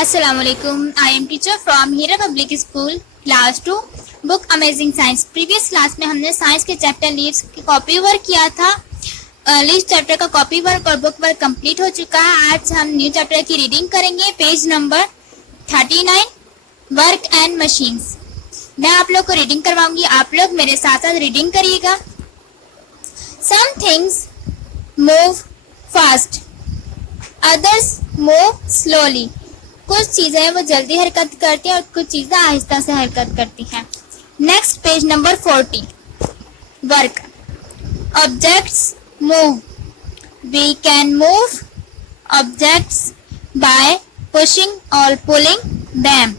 Assalamualaikum. I am teacher from Hira Public School, class 2, book Amazing Science. Previous class में हमने science के chapter leaves की copy work किया था. Leaves chapter का कॉपी वर्क और बुक वर्क कंप्लीट हो चुका है. आज हम न्यू चैप्टर की रीडिंग करेंगे. Page number 39, work and machines. मैं आप लोग को रीडिंग करवाऊंगी, आप लोग मेरे साथ साथ रीडिंग करिएगा. Some things move fast, others move slowly. कुछ चीजें वो जल्दी हरकत करती हैं और कुछ चीजें आहिस्ता से हरकत करती हैं. Next page number 40, work. Objects move. We can move objects by pushing और pulling them.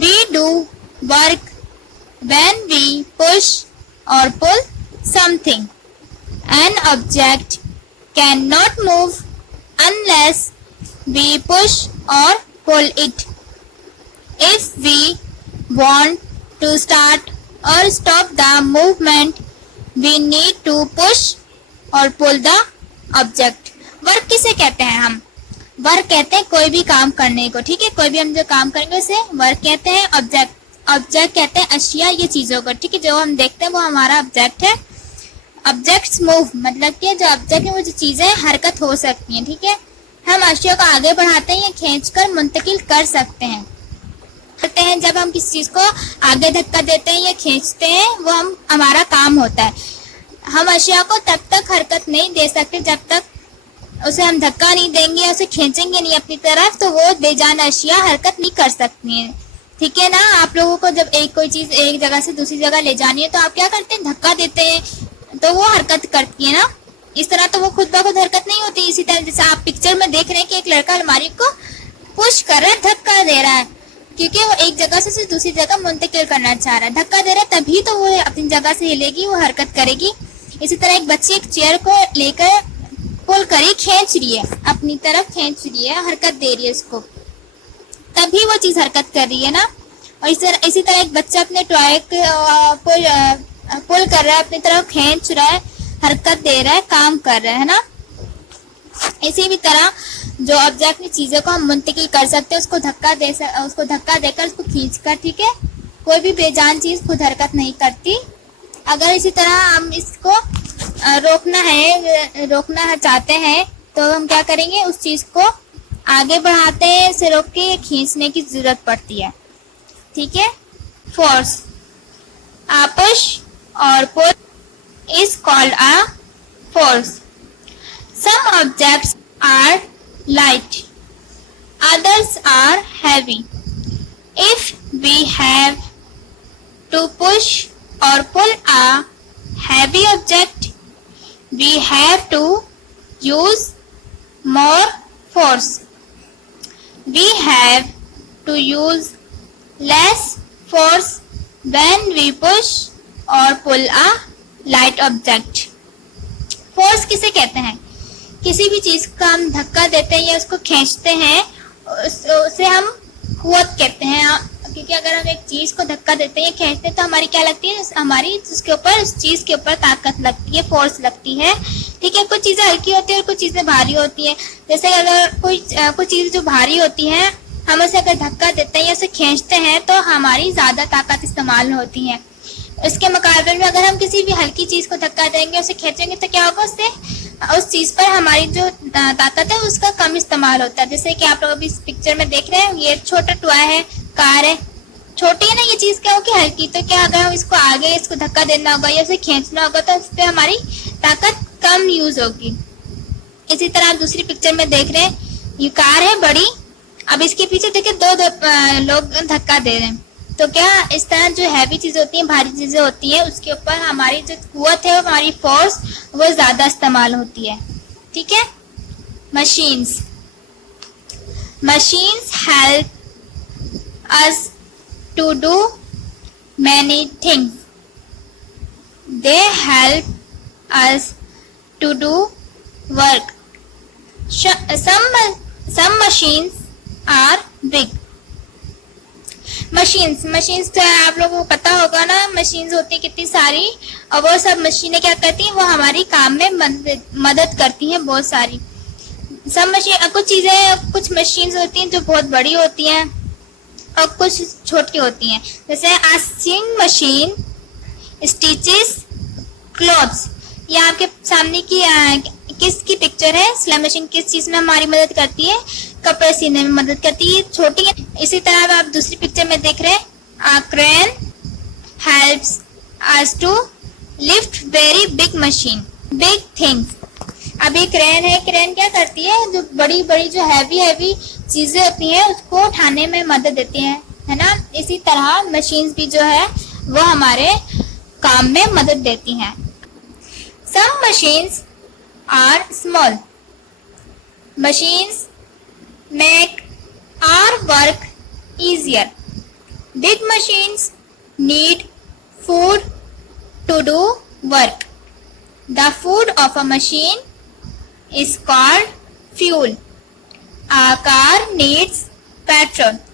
We do work when we push or pull something. An object cannot move unless we push or pull it. If we want to start or stop the movement, we need to push or pull the object. Work किसे कहते हैं हम? Work कहते हैं कोई भी काम करने को. ठीक है, कोई भी हम जो काम करेंगे उसे वर्क कहते हैं. ऑब्जेक्ट कहते हैं अशिया, ये चीजों को. ठीक है, जो हम देखते हैं वो हमारा ऑब्जेक्ट है. ऑब्जेक्ट्स मूव मतलब कि जो ऑब्जेक्ट है वो जो चीजें हरकत हो सकती हैं. ठीक है, हम अशिया को आगे बढ़ाते हैं या खींचकर मुंतकिल कर सकते हैं. करते हैं जब हम किसी चीज को आगे धक्का देते हैं या खींचते हैं, वो हमारा काम होता है. हम अशिया को तब तक हरकत नहीं दे सकते जब तक उसे हम धक्का नहीं देंगे या उसे खींचेंगे नहीं अपनी तरफ, तो वो बेजान अशिया हरकत नहीं कर सकती हैं. ठीक है ना. आप लोगों को जब कोई चीज एक जगह से दूसरी जगह ले जानी है तो आप क्या करते हैं? धक्का देते हैं, तो वो हरकत करती है ना. इस तरह तो वो खुद ब खुद हरकत नहीं होती. इसी तरह जैसे आप पिक्चर में देख रहे हैं कि एक लड़का अलमारी को पुश कर रहा है, धक्का दे रहा है, क्योंकि वो एक जगह से दूसरी जगह मुंतकिल करना चाह रहा है. धक्का दे रहा है तभी तो वो अपनी जगह से हिलेगी, वो हरकत करेगी. इसी तरह एक बच्ची एक चेयर को लेकर पुल करी, खींच रही है, अपनी तरफ खींच रही है, हरकत दे रही है उसको, तभी वो चीज हरकत कर रही है ना. और इसी तरह एक बच्चा अपने टॉय पुल कर रहा है, अपनी तरफ खींच रहा है, हरकत दे रहा है, काम कर रहा है ना. इसी भी तरह जो ऑब्जेक्ट में चीजों को हम मुंतकिल कर सकते हैं, उसको धक्का देकर उसको खींचकर. ठीक है, कोई भी बेजान चीज खुद हरकत नहीं करती. अगर इसी तरह हम इसको रोकना चाहते हैं तो हम क्या करेंगे? उस चीज को आगे बढ़ाते हैं, इसे रोक के खींचने की जरूरत पड़ती है. ठीक है. फोर्स, पुश और pull is called a force. Some objects are light, others are heavy. If we have to push or pull a heavy object, we have to use more force. We have to use less force when we push or pull a light object. Force किसे कहते हैं? किसी भी चीज का हम धक्का देते हैं या उसको खींचते हैं, उसे हम कुव्वत कहते हैं. क्योंकि अगर हम एक चीज को धक्का देते हैं या खींचते हैं तो हमारी क्या लगती है? हमारी उसके ऊपर, उस चीज के ऊपर ताकत लगती है, फोर्स लगती है. ठीक है, कुछ चीजें हल्की होती है और कुछ चीजें भारी होती है. जैसे अगर कुछ चीज जो भारी होती है, हम उसे अगर धक्का देते हैं या उसे खींचते हैं तो हमारी ज्यादा ताकत इस्तेमाल होती है. उसके मुकाबले में अगर हम किसी भी हल्की चीज को धक्का देंगे, उसे खींचेंगे, तो क्या होगा? उससे उस चीज पर हमारी जो ताकत है उसका कम इस्तेमाल होता है. जैसे कि आप लोग अभी इस पिक्चर में देख रहे हैं, ये छोटा टॉय है, कार है, छोटी है ना ये चीज, क्या होगी? हल्की. तो क्या अगर हम इसको आगे इसको धक्का देना होगा या उसे खींचना होगा तो उस पर हमारी ताकत कम यूज होगी. इसी तरह आप दूसरी पिक्चर में देख रहे हैं, ये कार है बड़ी, अब इसके पीछे देखिए दो लोग धक्का दे रहे हैं. तो क्या इस तरह जो हैवी चीजें होती हैं, भारी चीजें होती हैं, उसके ऊपर हमारी जो कुव्वत है, हमारी फोर्स, वो ज्यादा इस्तेमाल होती है. ठीक है. Machines help us to do many things. They help us to do work. some machines are big. Machines तो आप लोगों को पता होगा ना, मशीन्स होती है कितनी सारी, और वो सब मशीनें क्या करती हैं? वो हमारी काम में मदद करती हैं बहुत सारी. सब मशीन, कुछ चीजें, कुछ मशीन्स होती हैं जो बहुत बड़ी होती हैं और कुछ छोटी होती हैं। जैसे सिंग मशीन स्टिचेस क्लॉथ्स। ये आपके सामने की किसकी पिक्चर है? सिलाई मशीन किस चीज में हमारी मदद करती है? कपड़े सीने में मदद करती है, छोटी है। इसी तरह आप दूसरी पिक्चर में देख रहे हैं, crane helps us to lift very big machine, big things. अब ये क्रेन है, क्रेन क्या करती है? जो बड़ी बड़ी जो हैवी चीजें होती हैं उसको उठाने में मदद देती है ना। इसी तरह मशीन्स भी जो है वो हमारे काम में मदद देती हैं। Some machines are small, machines make our work easier. Big machines need food to do work. The food of a machine is called fuel. A car needs petrol.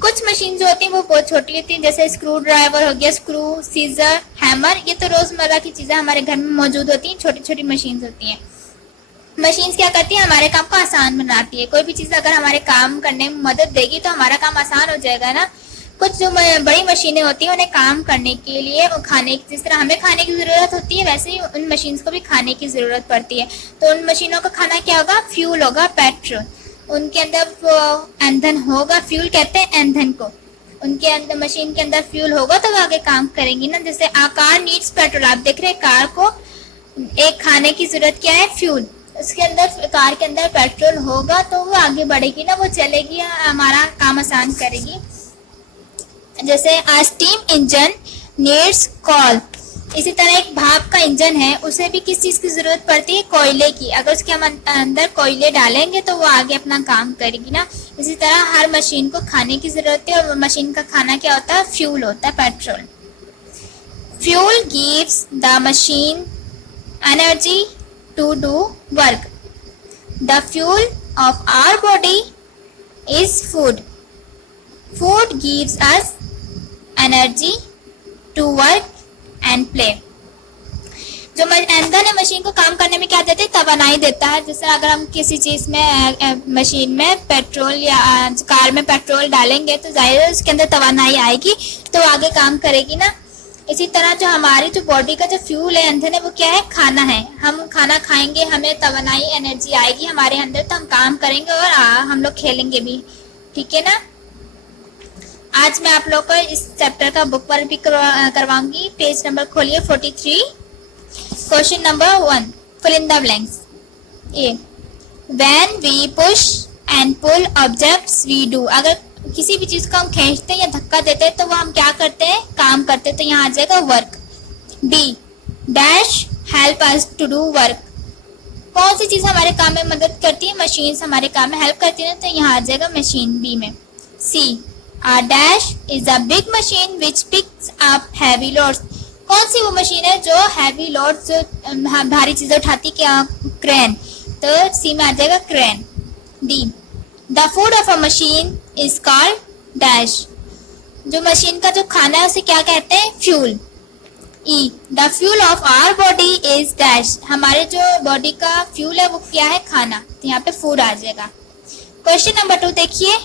कुछ मशीन जो होती हैं वो बहुत छोटी होती हैं, जैसे स्क्रू ड्राइवर हो गया, स्क्रू, सीजर, हैमर। ये तो रोजमर्रा की चीजें हमारे घर में मौजूद होती हैं, छोटी छोटी मशीन होती हैं। मशीन्स क्या करती है? हमारे काम को आसान बनाती है। कोई भी चीज अगर हमारे काम करने में मदद देगी तो हमारा काम आसान हो जाएगा ना। कुछ जो बड़ी मशीनें होती हैं उन्हें काम करने के लिए और खाने, जिस तरह हमें खाने की जरूरत होती है वैसे ही उन मशीन्स को भी खाने की जरूरत पड़ती है। तो उन मशीनों का खाना क्या होगा? फ्यूल होगा, पेट्रोल। उनके अंदर ईंधन होगा, फ्यूल कहते हैं ईंधन को। उनके अंदर, मशीन के अंदर फ्यूल होगा तो वो आगे काम करेंगी ना। जैसे आ कार नीड्स पेट्रोल, आप देख रहे हैं कार को एक खाने की जरूरत क्या है? फ्यूल। उसके अंदर, कार के अंदर पेट्रोल होगा तो वो आगे बढ़ेगी ना, वो चलेगी, हमारा काम आसान करेगी। जैसे आ स्टीम इंजन नीड्स कॉल। इसी तरह एक भाप का इंजन है, उसे भी किस चीज की जरूरत पड़ती है? कोयले की। अगर उसके हम अंदर कोयले डालेंगे तो वो आगे अपना काम करेगी ना। इसी तरह हर मशीन को खाने की जरूरत है और मशीन का खाना क्या होता है? फ्यूल होता है, petrol. Fuel gives the machine energy to do work. The fuel of our body is food. Food gives us energy to work and play. जो ईंधन है मशीन को काम करने में क्या देते हैं? तवानाई देता है। जैसे अगर हम किसी चीज में, मशीन में पेट्रोल या कार में पेट्रोल डालेंगे तो जाहिर है उसके अंदर तवानाई आएगी तो आगे काम करेगी ना। इसी तरह जो हमारी जो बॉडी का जो फ्यूल है, ईंधन है, वो क्या है? खाना है। हम खाना खाएंगे, हमें तवानाई, एनर्जी आएगी हमारे अंदर तो हम काम करेंगे और हम लोग खेलेंगे भी, ठीक है ना। आज मैं आप लोग को इस चैप्टर का बुक वर्क भी करवाऊंगी। पेज नंबर खोलिए 43। Question number 1, fill in the blanks. A, when we push and pull objects we do. अगर किसी भी चीज को हम खींचते हैं या धक्का देते हैं तो वो हम क्या करते हैं? काम करते हैं। तो यहाँ आ जाएगा work. B, dash help us to do work. कौन सी चीज हमारे काम में मदद करती है? मशीन हमारे काम में हेल्प करती है, तो यहाँ आ जाएगा मशीन, बी में। C, a dash is a big machine which picks up heavy loads. कौन सी वो मशीन है जो हैवी लोड्स, भारी चीजें उठाती? क्या? क्रेन। तो सी में आ जाएगा crane. D, the food of a machine is called dash. जो मशीन का जो खाना है उसे क्या कहते हैं? Fuel. E, the fuel of our body is dash. हमारे जो बॉडी का फ्यूल है वो क्या है? खाना। तो यहाँ पे फूड आ जाएगा। क्वेश्चन नंबर 2 देखिए,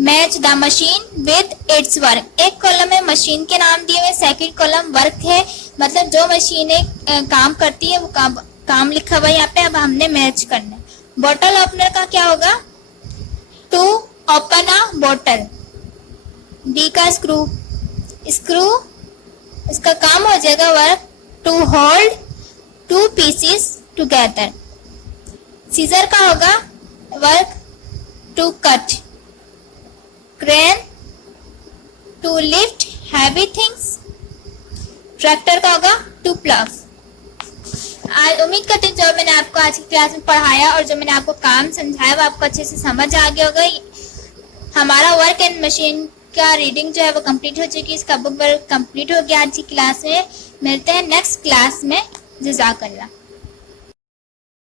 match the machine with its work. एक कॉलम में मशीन के नाम दिए हुए, सेकंड कॉलम वर्क है, मतलब जो मशीनें काम करती है वो काम लिखा हुआ है यहाँ पे। अब हमने मैच करना है। बॉटल ओपनर का क्या होगा? To open a bottle. D का स्क्रू, स्क्रू इसका काम हो जाएगा work, to hold two pieces together. Scissor का होगा work, to cut. Crane, to lift heavy things. Tractor का होगा, टू प्लग। उम्मीद करते हैं जो मैंने आपको आज की क्लास में पढ़ाया और जो मैंने आपको काम समझाया वो आपको अच्छे से समझ आ गया होगा। हमारा वर्क एंड मशीन का रीडिंग जो है वो कंप्लीट हो चुकी है, इसका बुक वर्क कंप्लीट हो गया आज की क्लास में। मिलते हैं नेक्स्ट क्लास में। जज़ाकल्लाह।